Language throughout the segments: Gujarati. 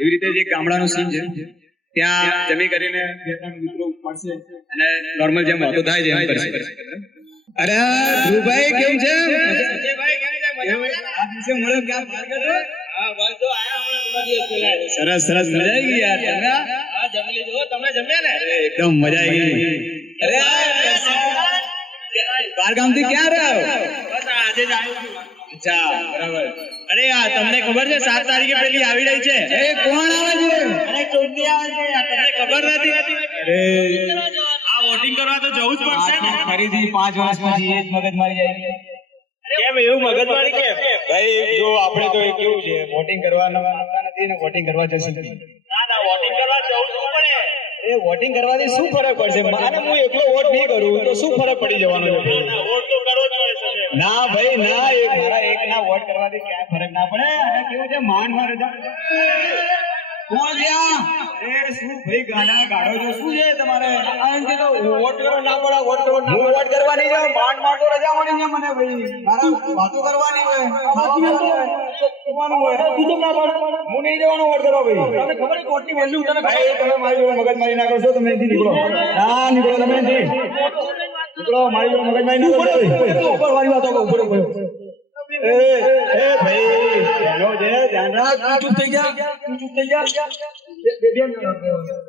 એવી રીતે જે ગામડાનો સીન છે ત્યાં જમી કરીને મિત્રો મળશે અને નોર્મલ જેમ વાતો થાય છે એમ કરશે અરે ધ્રુવભાઈ કેમ છે? સરસ સરસ મજા આવી ગઈ યાર તમે આ? ને એકદમ મજા આવી ગઈ અરે બાર ગામથી ક્યાં રહ્યો અચ્છા બરાબર અરે આ તમને ખબર છે સાત તારીખે પેલી આવી રહી છે? એ કોણ આવે છે? અરે ચોથી આવે છે તમને ખબર નથી? અરે આ વોટિંગ કરવા તો જવું જ પડશે ને. ફરીથી પાંચ વર્ષ પછી એ જ મગજ મારી જાય. કેમ એવું મગજમારી કેમ? ભાઈ જો આપણે તો એ કેવું છે વોટિંગ કરવાનો આવતા નથી ને વોટિંગ કરવા જશું ના ના વોટિંગ કરવા જવું જ પડે. એ વોટિંગ કરવાથી શું ફરક પડશે? અને હું એકલો વોટ નહીં કરું તો શું ફરક પડી જવાનો છે? ના, ભાઈ ના એક મારા એક ના વોટ કરવાથી ક્યાં ફરક ના પડે. અને કેવું છે માંડ મારે કોણ ગયા એ શું ભાઈ ગાડા ગાડો છો શું છે તમારે? આમ તો વોટ કરો ના પડે વોટ કરો ના વોટ કરવા નહીં જાઉં માંડ માંડ રજા મળી છે મને ભાઈ. મારા વાતો કરવાની હોય ખાવાની હોય હોય. તું તો ના પાડે હું નહીં જવાનો વોટ કરવા ભાઈ. તમને ખબર કોર્ટની વેલ્યુ? તને ભાઈ તમે મારી જોડે મગજ મારી નાખો છો તમે અહીંથી નીકળો. ના નીકળો તમે અહીંથી. નીકળો મારી જોડે મગજ મારી ના ઉપર વાળી વાતો કહો ઉપર ઉપર એ એ ભાઈ હેલો જે ધ્યાન રાખ. તું ચૂપ થઈ જા. તું ચૂપ થઈ જા. બે બે બે મિનિટ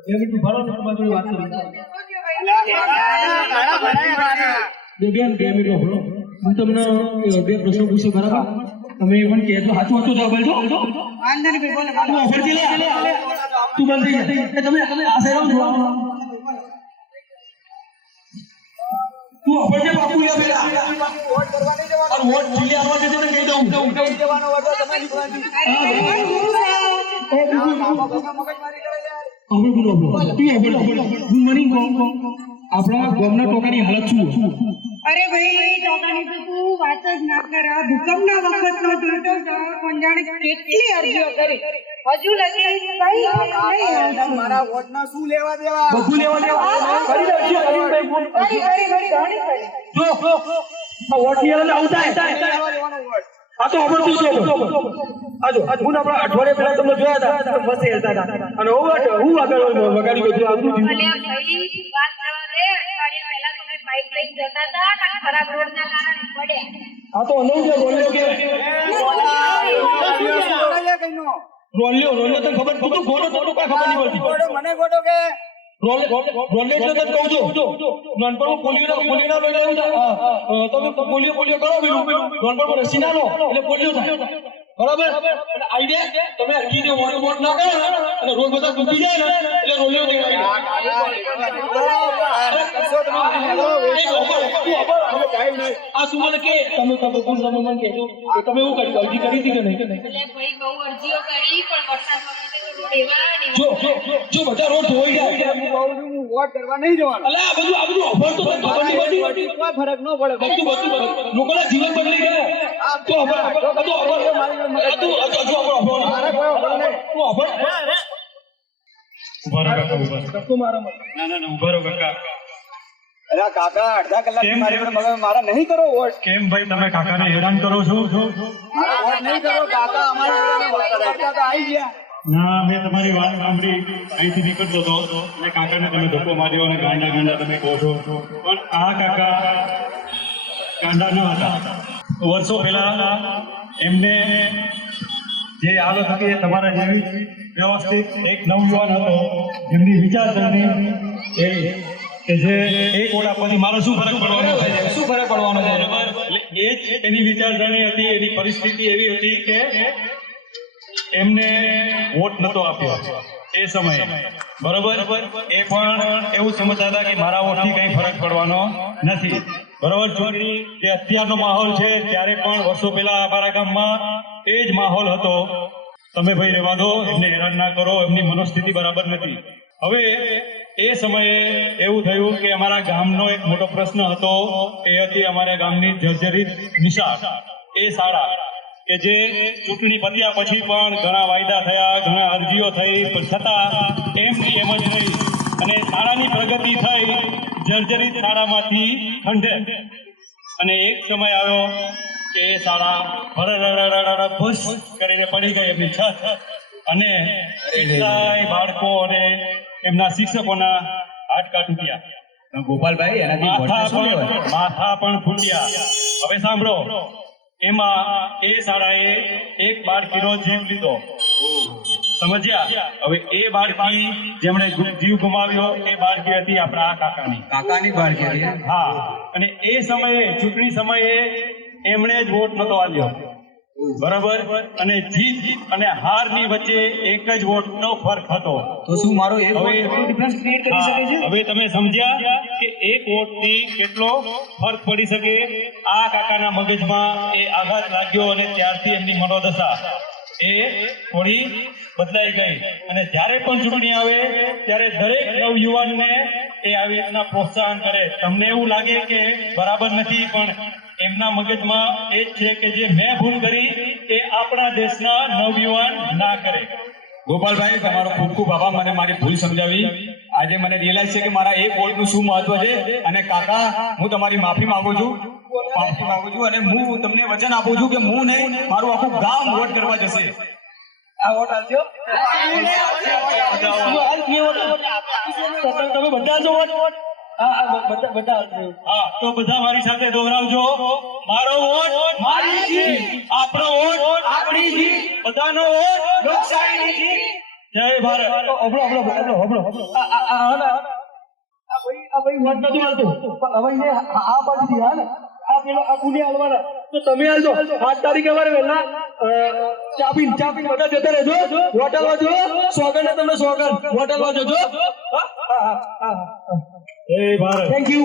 બે મિનિટ. ઊભા રહો તમારી જોડે વાત કરી. બે બેન બે મિનિટ ઊભો હું તમને બે પ્રશ્નો પૂછું બરાબર? તમે એ પણ કહેજો. સાચું સાચું જવાબ બોલજો તું બંધ થઈ જા. તમે તમે આ સાઈડ આવો તું આપણને બાપુ લે બેટા અને વોટ છેલ્લે આવવા દે તને કહી દઉં. હવે બોલો બોલો. તું ઓફર હું મને કહો. આપણા ગામના ટોકાની હાલત શું અરે ભાઈ ટોકાની તો તું વાત જ ના કર. આ ભૂકંપના વખતનો જોતો તો કોણ જાણે કેટલી અરજીઓ કરી. હજુ લગી કઈ નહીં. મારા વોટ ના શું લેવા દેવા? બધું લેવા દેવા. જો આવું આ તો જો આજો હું આપણા અઠવાડિયે પહેલા તમને જોયા હતા. તમે હેલતા હતા. અને હું હું આગળ વગાડી ગયો આવું થયું અલ્યા ભાઈ વાત કરવા દે અઠવાડિયા પહેલા તમે બાઇક લઈને જતા હતા અને ખરાબ રોડના કારણે પડ્યા. આ તો અનવું છે. રોલ્યો કે? રોલ્યો રોલ્યો તને ખબર? તું તો ગોળો તો કોઈ ખબર નહીં પડતી. મને ગોટો કે? રોલે રોલે એટલે તને કહું છું. નાનપણમાં પોલિયો ના. તમે પોલિયો પોલિયો કરો પેલું. નાનપણમાં રસી ના લો એટલે પોલિયો થાય. બરાબર? આઈડિયા તમે વોટ વોટ ના કરો અને રોજ બધા ડૂબી જાય ને એટલે રોલિયો આ શું મને કે? તમે તમે કોણ તમે મને કહેજો. કે તમે એવું કર્યું અરજી કરી હતી કે નહીં? કે નહીં ભાઈ બહુ અરજીઓ કરી પણ વરસાદ વખતે તો રોડ એવા ને જો જો જો બધા રોડ ધોઈ જાય. હું કહું છું હું વોટ કરવા નહીં જવાનો. અલા આ બધું આ બધું અફર તો ખબર નહીં પડતી કોઈ ફરક ન પડે. બધું બધું બધું. લોકોના જીવન બદલી ગયા. તો અફર અફર બધું અફર આ તું હજુ હજુ અફર અફર મારા કોઈ નહીં. તું અફર ઊભા રહો કાકા ઊભા તું મારા ના ના ના. ઊભા રહો કાકા. અરે કાકા અડધા કલાક મારી જોડે મારા નહીં કરો વોટ. કેમ ભાઈ તમે કાકાને હેરાન કરો છો? મારા વોટ નહીં કરો કાકા અમારા આવી ગયા. ના મેં તમારી વાત સાંભળી. અહીંથી નીકળતો હતો અને કાકાને તમે ધક્કો માર્યો અને ગાંડા ગાંડા તમે કહો છો. પણ આ કાકા ગાંડા ન હતા. વર્ષો પહેલા એમને જે હાલત હતી એ તમારા જેવી વ્યવસ્થિત એક નવયુવાન હતો. એમની વિચારસરણી એ કે જે એક ઓળા પછી મારો શું ફરક પડવાનો છે? શું ફરક પડવાનો છે? એ જ એની વિચારસરણી હતી એની પરિસ્થિતિ એવી હતી કે એમને વોટ નતો આપ્યો એ સમયે. બરોબર? એ પણ એવું સમજતા હતા કે મારા વોટથી કંઈ ફરક પડવાનો નથી. બરોબર? ચૂંટણી જે અત્યારનો માહોલ છે, ત્યારે પણ વર્ષો પહેલા અમારા ગામમાં એ જ માહોલ હતો. તમે ભાઈ રહેવા દો, એમને હેરાન ના કરો, એમની મનોસ્થિતિ બરાબર નથી. હવે એ સમયે એવું થયું કે અમારા ગામનો એક મોટો પ્રશ્ન હતો, એ હતી અમારા ગામની જર્જરિત નિશાળ, એ શાળા. કે જે ચૂંટણી પત્યા પછી પણ ઘણા વાયદા થયા, ઘણા અરજીઓ થઈ, પણ છતાં એમ ની એમ જ રહી. અને શાળાની પ્રગતિ થઈ, જર્જરિત શાળામાંથી ખંડે. અને એક સમય આવ્યો કે એ શાળા ભૂસ કરીને પડી ગઈ એમની છત અને કેટલાય બાળકો અને એમના શિક્ષકોના હાડકા તૂટ્યા ગોપાલભાઈ માથા પણ ફૂટ્યા હવે સાંભળો એમાં એ શાળાએ એક બાળકીનો જીવ લીધો. સમજ્યા? હવે એ બાળકી જેમણે જીવ ગુમાવ્યો એ બાળકી હતી આપણા આ કાકાની. કાકાની બાળકી હા. અને એ સમયે ચૂંટણી સમયે એમણે જ વોટ નતો આપ્યો. બરાબર? અને જીત અને હારની વચ્ચે એક જ વોટનો ફરક હતો. તો શું મારો એક વોટ ડિફરન્સ ક્રિએટ કરી શકે છે? હવે તમે સમજ્યા કે એક વોટથી કેટલો ફરક પડી શકે? આ કાકાના મગજમાં એ આઘાત લાગ્યો અને ત્યારથી એમની મનોદશા એ થોડી બદલાઈ ગઈ. અને જ્યારે પણ ચૂંટણી આવે ત્યારે દરેક નવયુવાનને એ આવી રીતના પ્રોત્સાહન કરે. તમને એવું લાગે કે બરાબર નથી પણ એમના મગજમાં એ જ છે કે જે મેં ભૂલ કરી એ આપણા દેશના નવયુવાન ના કરે. ગોપાલભાઈ તમારો ખૂબ ખૂબ આભાર. મને મારી ભૂલ સમજાવી. આજે મને રિયલાઇઝ છે કે મારા એક વોટનું શું મહત્વ છે અને કાકા હું તમારી માફી માંગુ છું. માફી માંગુ છું અને હું તમને વચન આપું છું કે હું નહીં મારું આખું ગામ વોટ કરવા જશે. આ વોટ વોટ તમે બધા આલજો વોટ હા તો બધા મારી સાથે દોહરાવજો મારો વોટ મારી જીત આપણો વોટ આપણી જીત બધાનો વોટ લોકશાહીની જીત જય ભારત. હબળો હબળો હબળો હબળો હબળો આ ભાઈ ભાઈ વોટ નથી હવે પેલો તો તમે હાલજો. આઠ તારીખે અમારે વહેલા ચાપીન ચાપીન બધા જતા રહેજો. જો. સોગન ને તમને સોગન વોટ જજો હા હા હા. જય ભારત થેન્ક યુ